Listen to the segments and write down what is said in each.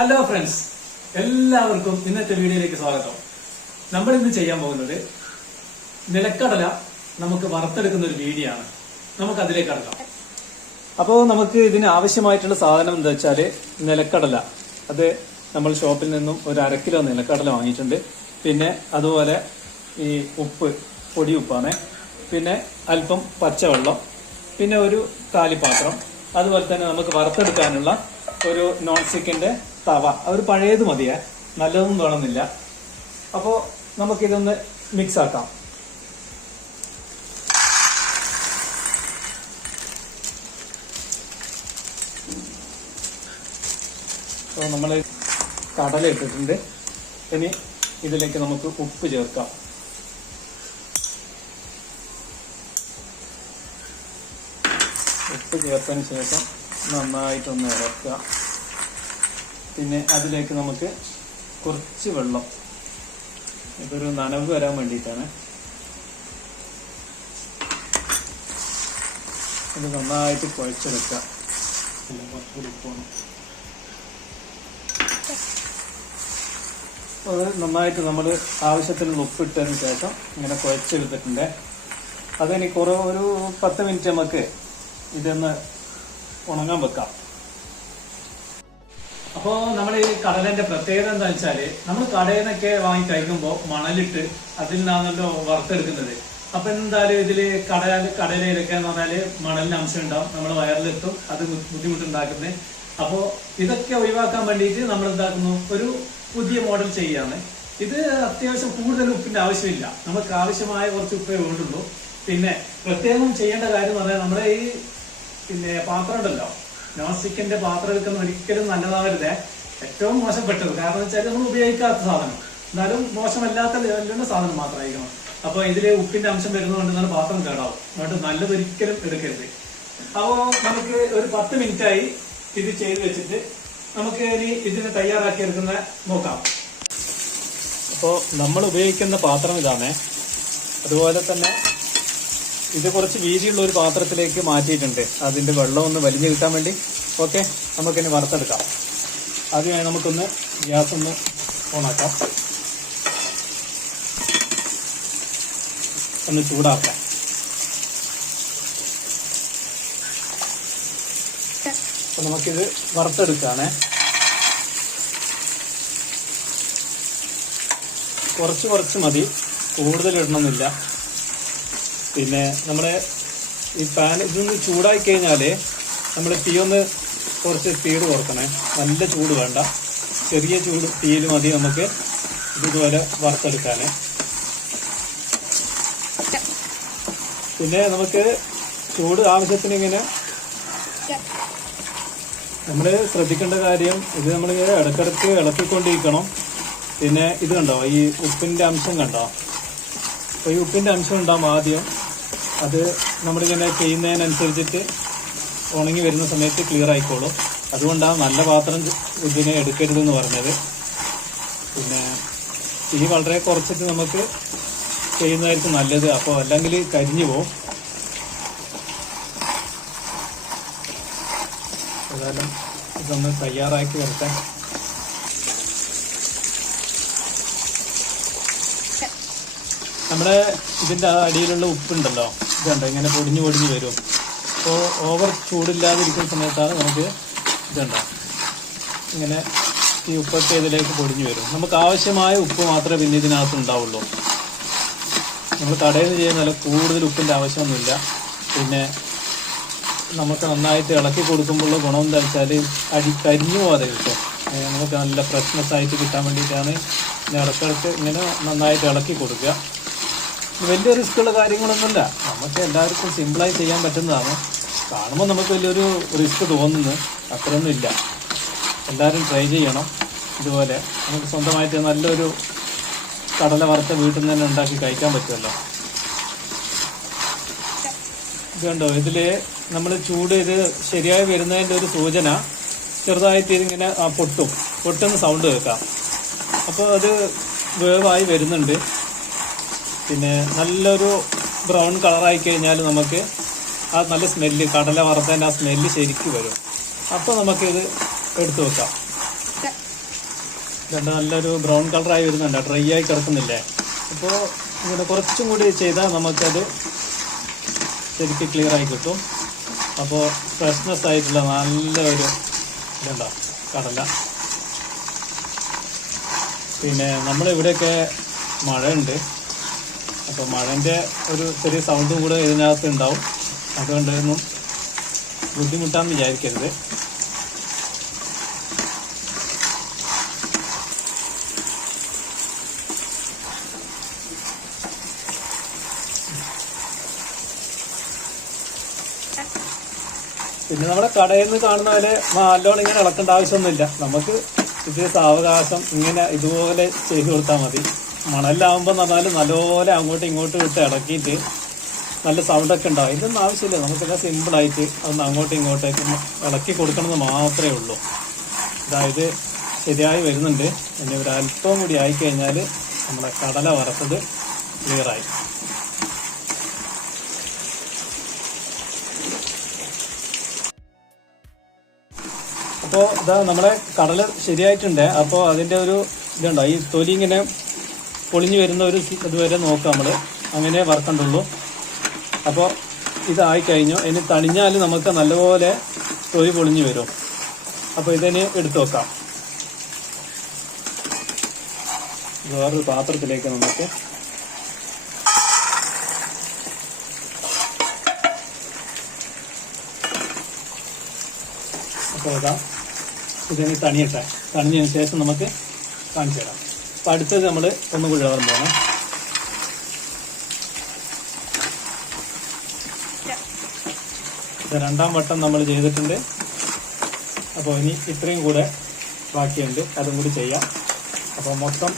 Hello friends, എല്ലാവർക്കും ഇന്നത്തെ വീഡിയോയിലേക്ക് സ്വാഗതം. നമ്മൾ ഇന്ന് ചെയ്യാൻ പോകുന്നത് നിലക്കടല നമുക്ക് വറുത്തെടുക്കുന്ന ഒരു വീഡിയോ ആണ്. നമുക്ക് അതിലേക്ക് കടക്കാം. അപ്പോൾ നമുക്ക് ഇതിന് ആവശ്യമായിട്ടുള്ള സാധനം എന്താ വെച്ചാല് നിലക്കടല. അത് നമ്മൾ ഷോപ്പിൽ നിന്നും ഒരു 1/2 കിലോ നിലക്കടല വാങ്ങിയിട്ടുണ്ട്. പിന്നെ അതുപോലെ ഈ ഉപ്പ്, പൊടി ഉപ്പാണ്. പിന്നെ അല്പം പച്ചവെള്ളം, പിന്നെ ഒരു കാലിപ്പാത്രം. അതുപോലെ തന്നെ നമുക്ക് വറുത്തെടുക്കാനുള്ള ഒരു നോൺ സ്റ്റിക്കിന്റെ തവ. ഒരു പഴയത് മതിയേ, നല്ലതൊന്നും വേണമെന്നില്ല. അപ്പോൾ നമുക്കിതൊന്ന് മിക്സ് ആക്കാം. അപ്പോൾ നമ്മൾ കടല ഇട്ടിട്ടുണ്ട്. ഇനി ഇതിലേക്ക് നമുക്ക് ഉപ്പ് ചേർക്കാം. ഉപ്പ് ചേർത്തതിന് ശേഷം നന്നായിട്ടൊന്ന് ഇളക്കുക. പിന്നെ അതിലേക്ക് നമുക്ക് കുറച്ച് വെള്ളം, ഇതൊരു നനവ് വരാൻ വേണ്ടിയിട്ടാണ്. ഇത് നന്നായിട്ട് കുഴച്ചെടുക്കുക. അത് നന്നായിട്ട് നമ്മൾ ആവശ്യത്തിന് ഉപ്പിട്ടതിന് ശേഷം ഇങ്ങനെ കുഴച്ചെടുത്തിട്ടുണ്ട്. അതിനി ഒരു 10 മിനിറ്റ് നമുക്ക് ഇതൊന്ന് ഉണങ്ങാൻ വെക്കാം. അപ്പോൾ നമ്മൾ ഈ കടലന്റെ പ്രത്യേകത എന്താ വെച്ചാല്, നമ്മൾ കടയിൽ നിന്നൊക്കെ വാങ്ങി കഴിക്കുമ്പോൾ മണലിട്ട് അതിൽ നിന്നാണല്ലോ വറുത്തെടുക്കുന്നത്. അപ്പൊ എന്തായാലും ഇതില് കടലയിലൊക്കെ എന്ന് പറഞ്ഞാല് മണലിന് അംശം ഉണ്ടാവും, നമ്മൾ വയറിലെത്തും, അത് ബുദ്ധിമുട്ടുണ്ടാക്കുന്നത്. അപ്പോൾ ഇതൊക്കെ ഒഴിവാക്കാൻ വേണ്ടിയിട്ട് നമ്മൾ എന്താക്കുന്നു, ഒരു പുതിയ മോഡൽ ചെയ്യാണ്. ഇത് അത്യാവശ്യം കൂടുതൽ ഉപ്പിന്റെ ആവശ്യമില്ല, നമുക്ക് ആവശ്യമായ കുറച്ച് ഉപ്പേ വേണ്ടുള്ളൂ. പിന്നെ പ്രത്യേകം ചെയ്യേണ്ട കാര്യം എന്ന് പറഞ്ഞാൽ, നമ്മുടെ ഈ പാത്രം ഉണ്ടല്ലോ, നോൺ സ്റ്റിക്കിന്റെ പാത്രം എടുക്കുന്ന ഒരിക്കലും നല്ലതാവരുതേ. ഏറ്റവും മോശപ്പെട്ടത്, കാരണം വെച്ചാൽ നമ്മൾ ഉപയോഗിക്കാത്ത സാധനം, എന്നാലും മോശമല്ലാത്ത ലെവലിലുള്ള സാധനം മാത്രമായിരിക്കണം. അപ്പൊ ഇതില് ഉപ്പിന്റെ അംശം വരുന്നതുകൊണ്ട് തന്നെ പാത്രം കേടാവും. അതുകൊണ്ട് നല്ലതൊരിക്കലും എടുക്കരുത്. അപ്പോൾ നമുക്ക് ഒരു 10 മിനിറ്റായി ഇത് ചെയ്ത് വെച്ചിട്ട് നമുക്ക് ഇനി ഇതിന് തയ്യാറാക്കി എടുക്കുന്ന നോക്കാം. അപ്പോൾ നമ്മൾ ഉപയോഗിക്കുന്ന പാത്രം ഇതാണ്. അതുപോലെ തന്നെ ഇത് കുറച്ച് വീതിയുള്ള ഒരു പാത്രത്തിലേക്ക് മാറ്റിയിട്ടുണ്ട്, അതിന്റെ വെള്ളം ഒന്ന് വലിഞ്ഞു കിട്ടാൻ വേണ്ടി. ഓക്കെ, നമുക്കിനി വറുത്തെടുക്കാം. ആദ്യമായി നമുക്കൊന്ന് ഗ്യാസ് ഒന്ന് ഓണാക്കാം, ഒന്ന് ചൂടാക്കാം. അപ്പൊ നമുക്കിത് വറുത്തെടുക്കാണ്. കുറച്ച് മതി, കൂടുതൽ ഇടണമെന്നില്ല. പിന്നെ നമ്മുടെ ഈ പാൻ ഇതൊന്ന് ചൂടായി കഴിഞ്ഞാല് നമ്മൾ തീ ഒന്ന് കുറച്ച് സ്പീഡ് കുറക്കണേ. നല്ല ചൂട് വേണ്ട, ചെറിയ ചൂട് തീയിൽ മതി നമുക്ക് ഇതുപോലെ വറുത്തെടുക്കാന്. പിന്നെ നമുക്ക് ചൂട് ആവശ്യത്തിന് ഇങ്ങനെ നമ്മൾ ശ്രദ്ധിക്കേണ്ട കാര്യം, ഇത് നമ്മളിങ്ങനെ ഇടക്കിടക്ക് ഇളക്കിക്കൊണ്ടിരിക്കണം. പിന്നെ ഇത് കണ്ടോ, ഈ ഉപ്പിന്റെ അംശം കണ്ടോ? അപ്പോൾ ഈ ഉപ്പിന്റെ അംശം ഉണ്ടാവും ആദ്യം. അത് നമ്മളിങ്ങനെ ചെയ്യുന്നതിനനുസരിച്ചിട്ട് ഉണങ്ങി വരുന്ന സമയത്ത് ക്ലിയർ ആയിക്കോളും. അതുകൊണ്ടാണ് നല്ല പാത്രം ഇതിനെ എടുക്കരുതെന്ന് പറഞ്ഞത്. പിന്നെ തീ വളരെ കുറച്ചിട്ട് നമുക്ക് ചെയ്യുന്നതായിരിക്കും നല്ലത്, അപ്പോൾ അല്ലെങ്കിൽ കരിഞ്ഞു പോവും. ഏതായാലും ഇതൊന്ന് തയ്യാറാക്കി വരട്ടെ. നമ്മുടെ ഇതിന്റെ അടിയിലുള്ള ഉപ്പുണ്ടല്ലോ, ഇതുണ്ടോ, ഇങ്ങനെ പൊടിഞ്ഞു വരും. അപ്പോൾ ഓവർ ചൂടില്ലാതിരിക്കുന്ന സമയത്താണ് നമുക്ക് ഇതുണ്ടോ ഇങ്ങനെ ഈ ഉപ്പൊക്കെ ഇതിലേക്ക് പൊടിഞ്ഞു വരും. നമുക്ക് ആവശ്യമായ ഉപ്പ് മാത്രമേ പിന്നെ ഇതിനകത്ത് ഉണ്ടാവുള്ളൂ. നമ്മൾ കടയിൽ നിന്ന് ചെയ്യുന്ന കൂടുതൽ ഉപ്പിന്റെ ആവശ്യമൊന്നുമില്ല. പിന്നെ നമുക്ക് നന്നായിട്ട് ഇളക്കി കൊടുക്കുമ്പോൾ ഗുണം എന്താ വെച്ചാൽ കരിഞ്ഞു പോകാതെ കിട്ടും. നമുക്ക് നല്ല ഫ്രഷ്നെസ് ആയിട്ട് കിട്ടാൻ വേണ്ടിയിട്ടാണ് ഇടക്കിടക്ക് ഇങ്ങനെ നന്നായിട്ട് ഇളക്കി കൊടുക്കുക. വലിയ റിസ്ക്കുള്ള കാര്യങ്ങളൊന്നുമില്ല, നമുക്ക് എല്ലാവർക്കും സിമ്പിളായി ചെയ്യാൻ പറ്റുന്നതാണ്. കാണുമ്പോൾ നമുക്ക് വലിയൊരു റിസ്ക് തോന്നുന്നു, അത്രയൊന്നും ഇല്ല. എല്ലാവരും ട്രൈ ചെയ്യണം. ഇതുപോലെ നമുക്ക് സ്വന്തമായിട്ട് നല്ലൊരു കടല വറുത്ത വീട്ടിൽ നിന്ന് തന്നെ ഉണ്ടാക്കി കഴിക്കാൻ പറ്റുമല്ലോ. ഇതുണ്ടോ, ഇതില് നമ്മൾ ചൂട് ഇത് ശരിയായി വരുന്നതിൻ്റെ ഒരു സൂചന, ചെറുതായിട്ട് ഇതിങ്ങനെ പൊട്ടുന്ന സൗണ്ട് കേൾക്കാം. അപ്പോൾ അത് വേവായി വരുന്നുണ്ട്. പിന്നെ നല്ലൊരു ബ്രൗൺ കളറായി കഴിഞ്ഞാൽ നമുക്ക് ആ നല്ല സ്മെല്ല്, കടല വറുത്തതിൻ്റെ ആ സ്മെല്ല് ശരിക്കും വരും. അപ്പോൾ നമുക്കിത് എടുത്തു വെക്കാം. ഇതുണ്ട്, നല്ലൊരു ബ്രൗൺ കളറായി വരുന്നുണ്ട്, ഡ്രൈ ആയി കിടക്കുന്നില്ലേ. അപ്പോൾ ഇങ്ങനെ കുറച്ചും കൂടി ചെയ്താൽ നമുക്കത് ശരിക്കും ക്ലിയർ ആയി കിട്ടും. അപ്പോൾ ഫ്രഷ്നെസ് ആയിട്ടുള്ള നല്ലൊരു ഇതുണ്ടോ കടല. പിന്നെ നമ്മളിവിടെയൊക്കെ മഴയുണ്ട്, അപ്പോൾ മഴൻ്റെ ഒരു ചെറിയ സൗണ്ടും കൂടെ ഇതിനകത്ത് ഉണ്ടാവും. അതുകൊണ്ടൊന്നും ബുദ്ധിമുട്ടാന്ന് വിചാരിക്കരുത്. പിന്നെ നമ്മുടെ കടയിൽ നിന്ന് കാണുന്ന പോലെ നല്ലോണം ഇങ്ങനെ ഇളക്കേണ്ട ആവശ്യമൊന്നുമില്ല. നമുക്ക് ഇത് സാവകാശം ഇങ്ങനെ ഇതുപോലെ ചെയ്ത് കൊടുത്താൽ മതി. മണലാവുമ്പോൾ എന്ന് പറഞ്ഞാൽ നല്ലപോലെ അങ്ങോട്ടും ഇങ്ങോട്ടും ഇട്ട് ഇളക്കിയിട്ട് നല്ല സൗണ്ടൊക്കെ ഉണ്ടാവും. ഇതൊന്നും ആവശ്യമില്ല, നമുക്കെല്ലാം സിമ്പിളായിട്ട് അതൊന്ന് അങ്ങോട്ടും ഇങ്ങോട്ടേക്ക് ഇളക്കി കൊടുക്കണമെന്ന് മാത്രമേ ഉള്ളൂ. അതായത് ശരിയായി വരുന്നുണ്ട്. ഇനി ഒരു അല്പം കൂടി ആയിക്കഴിഞ്ഞാൽ നമ്മുടെ കടല വറുത്തത് ക്ലിയറായി. അപ്പോൾ ഇതാ നമ്മുടെ കടല ശരിയായിട്ടുണ്ട്. അപ്പോൾ അതിൻ്റെ ഒരു ഇതുണ്ടോ, ഈ തൊലി ഇങ്ങനെ പൊളിഞ്ഞു വരുന്ന ഒരു ഇതുവരെ നോക്കാം നമ്മൾ, അങ്ങനെ വറുക്കണ്ടുള്ളൂ. അപ്പോൾ ഇതായി കഴിഞ്ഞു. ഇനി തണിഞ്ഞാൽ നമുക്ക് നല്ലപോലെ തൊലി പൊളിഞ്ഞു വരും. അപ്പോൾ ഇതിന് എടുത്തു വെക്കാം. വേറൊരു പാത്രത്തിലേക്ക് നമുക്ക് അപ്പോൾ ഇതാ ഇതിന് തണിയട്ടെ. തണിഞ്ഞതിന് ശേഷം നമുക്ക് കാണിച്ചു തരാം. അപ്പോൾ അടുത്തത് നമ്മൾ ഒന്നുകൂടി ഇളകാൻ പോകണം. രണ്ടാം വട്ടം നമ്മൾ ചെയ്തിട്ടുണ്ട്. അപ്പോൾ ഇനി ഇത്രയും കൂടെ ബാക്കിയുണ്ട്, അതും കൂടി ചെയ്യാം. അപ്പോൾ മൊത്തം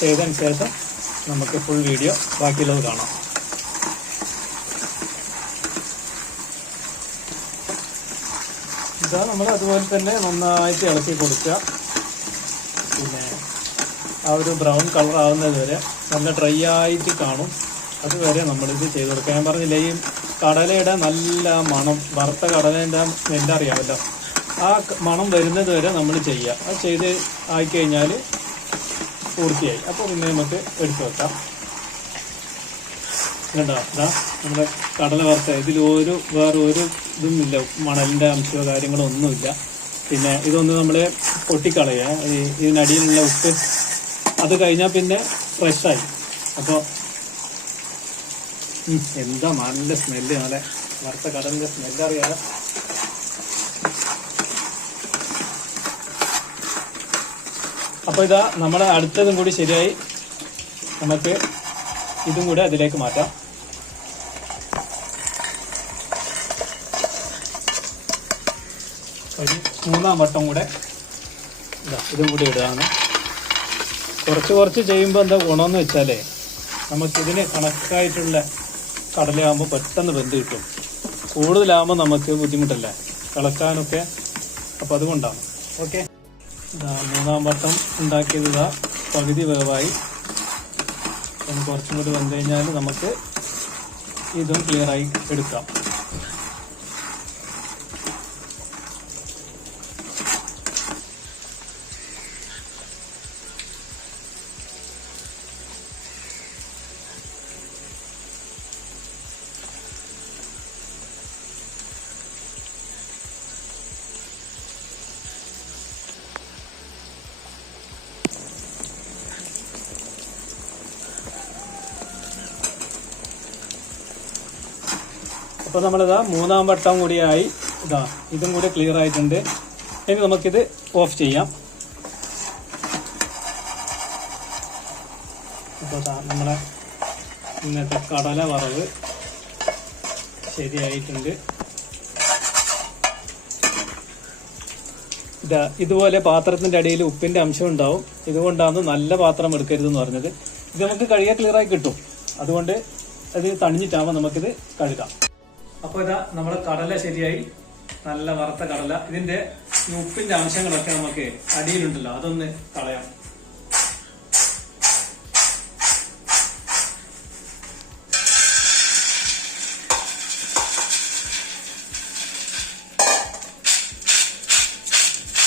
ചെയ്തതിന് ശേഷം നമുക്ക് ഫുൾ വീഡിയോ ബാക്കിയുള്ളത് കാണാം. ഇതാ നമ്മൾ അതുപോലെ തന്നെ നന്നായിട്ട് ഇളക്കി കൊടുക്കുക. പിന്നെ ആ ഒരു ബ്രൗൺ കളർ ആവുന്നത് വരെ നല്ല ഡ്രൈ ആയിട്ട് കാണും. അതുവരെ നമ്മളിത് ചെയ്ത് കൊടുക്കുക. ഞാൻ പറഞ്ഞില്ലേ, ഈ കടലയുടെ നല്ല മണം, വറുത്ത കടലേൻ്റെ സ്മെല്ല് അറിയാമല്ലോ, ആ മണം വരുന്നത് വരെ നമ്മൾ ചെയ്യുക. അത് ചെയ്ത് ആയിക്കഴിഞ്ഞാൽ പൂർത്തിയായി. അപ്പോൾ പിന്നെ നമുക്ക് എടുത്തു വെക്കാം. കണ്ടോ, ഇതാ നമ്മുടെ കടല വറുത്ത. ഇതിലൊരു വേറെ ഒരു ഇതൊന്നുമില്ല, മണലിൻ്റെ അംശമോ കാര്യങ്ങളോ ഒന്നുമില്ല. പിന്നെ ഇതൊന്ന് നമ്മൾ പൊട്ടിക്കളയുക. ഇതിനടിയിലുള്ള ഉപ്പ് അത് കഴിഞ്ഞാൽ പിന്നെ ഫ്രഷായി. അപ്പോൾ എന്താ നല്ല സ്മെല്ല്, നല്ല വറുത്ത കടലിൻ്റെ സ്മെല്ല് അറിയാതെ. അപ്പോൾ ഇതാ നമ്മുടെ അടുത്തതും കൂടി ശരിയായി. നമുക്ക് ഇതും കൂടെ അതിലേക്ക് മാറ്റാം. ഒരു മൂന്നാം വട്ടം കൂടെ ഇതും കൂടി ഇടുകയാണ്. കുറച്ച് ചെയ്യുമ്പോൾ എന്താ ഗുണമെന്ന് വെച്ചാലേ, നമുക്കിതിന് കണക്കായിട്ടുള്ള കടലയാകുമ്പോൾ പെട്ടെന്ന് വെന്ത് കിട്ടും. കൂടുതലാകുമ്പോൾ നമുക്ക് ബുദ്ധിമുട്ടല്ലേ ഇളക്കാനൊക്കെ. അപ്പോൾ അതുകൊണ്ടാണ്. ഓക്കെ, മൂന്നാം വട്ടം ഉണ്ടാക്കിയത് ഇതാ പകുതി വേവായി. പിന്നെ കുറച്ചും കൂടി വെന്ത് കഴിഞ്ഞാൽ നമുക്ക് ഇതും ക്ലിയറായി എടുക്കാം. അപ്പോൾ നമ്മളിതാ മൂന്നാം വട്ടം കൂടിയായി. ഇതാ ഇതും കൂടി ക്ലിയർ ആയിട്ടുണ്ട്. ഇനി നമുക്കിത് ഓഫ് ചെയ്യാം. അപ്പോൾ നമ്മളെ ഇന്നത്തെ കടല വറവ് ശരിയായിട്ടുണ്ട്. ഇതുപോലെ പാത്രത്തിന്റെ അടിയിൽ ഉപ്പിന്റെ അംശം ഉണ്ടാവും. ഇതുകൊണ്ടാണ് നല്ല പാത്രം എടുക്കരുതെന്ന് പറഞ്ഞത്. ഇത് നമുക്ക് കഴുകിയാൽ ക്ലിയറായി കിട്ടും. അതുകൊണ്ട് അത് തണിഞ്ഞിട്ടാകുമ്പോൾ നമുക്കിത് കഴുകാം. അപ്പോൾ ഇതാ നമ്മുടെ കടല ശരിയായി, നല്ല വറുത്ത കടല. ഇതിന്റെ ഉപ്പിന്റെ അംശങ്ങളൊക്കെ നമുക്ക് അടിയിലുണ്ടല്ലോ, അതൊന്ന് കളയാം.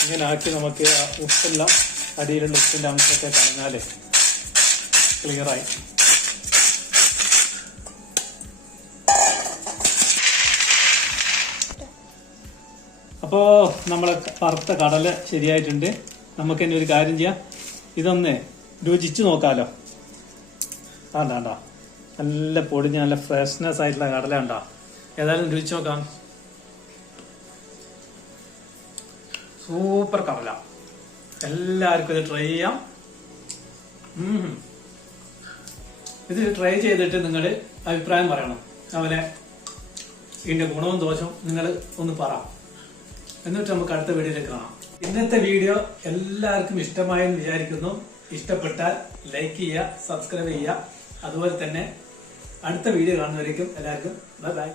ഇങ്ങനെ ആക്കി നമുക്ക് ഉപ്പെല്ലാം അടിയിലുള്ള ഉപ്പിന്റെ അംശമൊക്കെ കളഞ്ഞാല് ക്ലിയറായി. അപ്പോ നമ്മളെ വറുത്ത കടല ശരിയായിട്ടുണ്ട്. നമുക്ക് ഇനി ഒരു കാര്യം ചെയ്യാം, ഇതൊന്ന് രുചിച്ചു നോക്കാലോ. ആണ്ടാ നല്ല പൊടിഞ്ഞ നല്ല ഫ്രഷ്നെസ് ആയിട്ടുള്ള കടല ഉണ്ടോ? ഏതായാലും രുചിച്ചു നോക്കാം. സൂപ്പർ കടല, എല്ലാവർക്കും ഇത് ട്രൈ ചെയ്യാം. ഇത് ട്രൈ ചെയ്തിട്ട് നിങ്ങൾ അഭിപ്രായം പറയണം. അവനെ ഇതിന്റെ ഗുണവും ദോഷവും നിങ്ങൾ ഒന്ന് പറ, എന്നിട്ട് നമുക്ക് അടുത്ത വീഡിയോയിലേക്ക് കാണാം. ഇന്നത്തെ വീഡിയോ എല്ലാവർക്കും ഇഷ്ടമായെന്ന് വിചാരിക്കുന്നു. ഇഷ്ടപ്പെട്ടാൽ ലൈക്ക് ചെയ്യുക, സബ്സ്ക്രൈബ് ചെയ്യുക. അതുപോലെ തന്നെ അടുത്ത വീഡിയോ കാണുന്നവരേക്കും എല്ലാവർക്കും ബൈ ബൈ.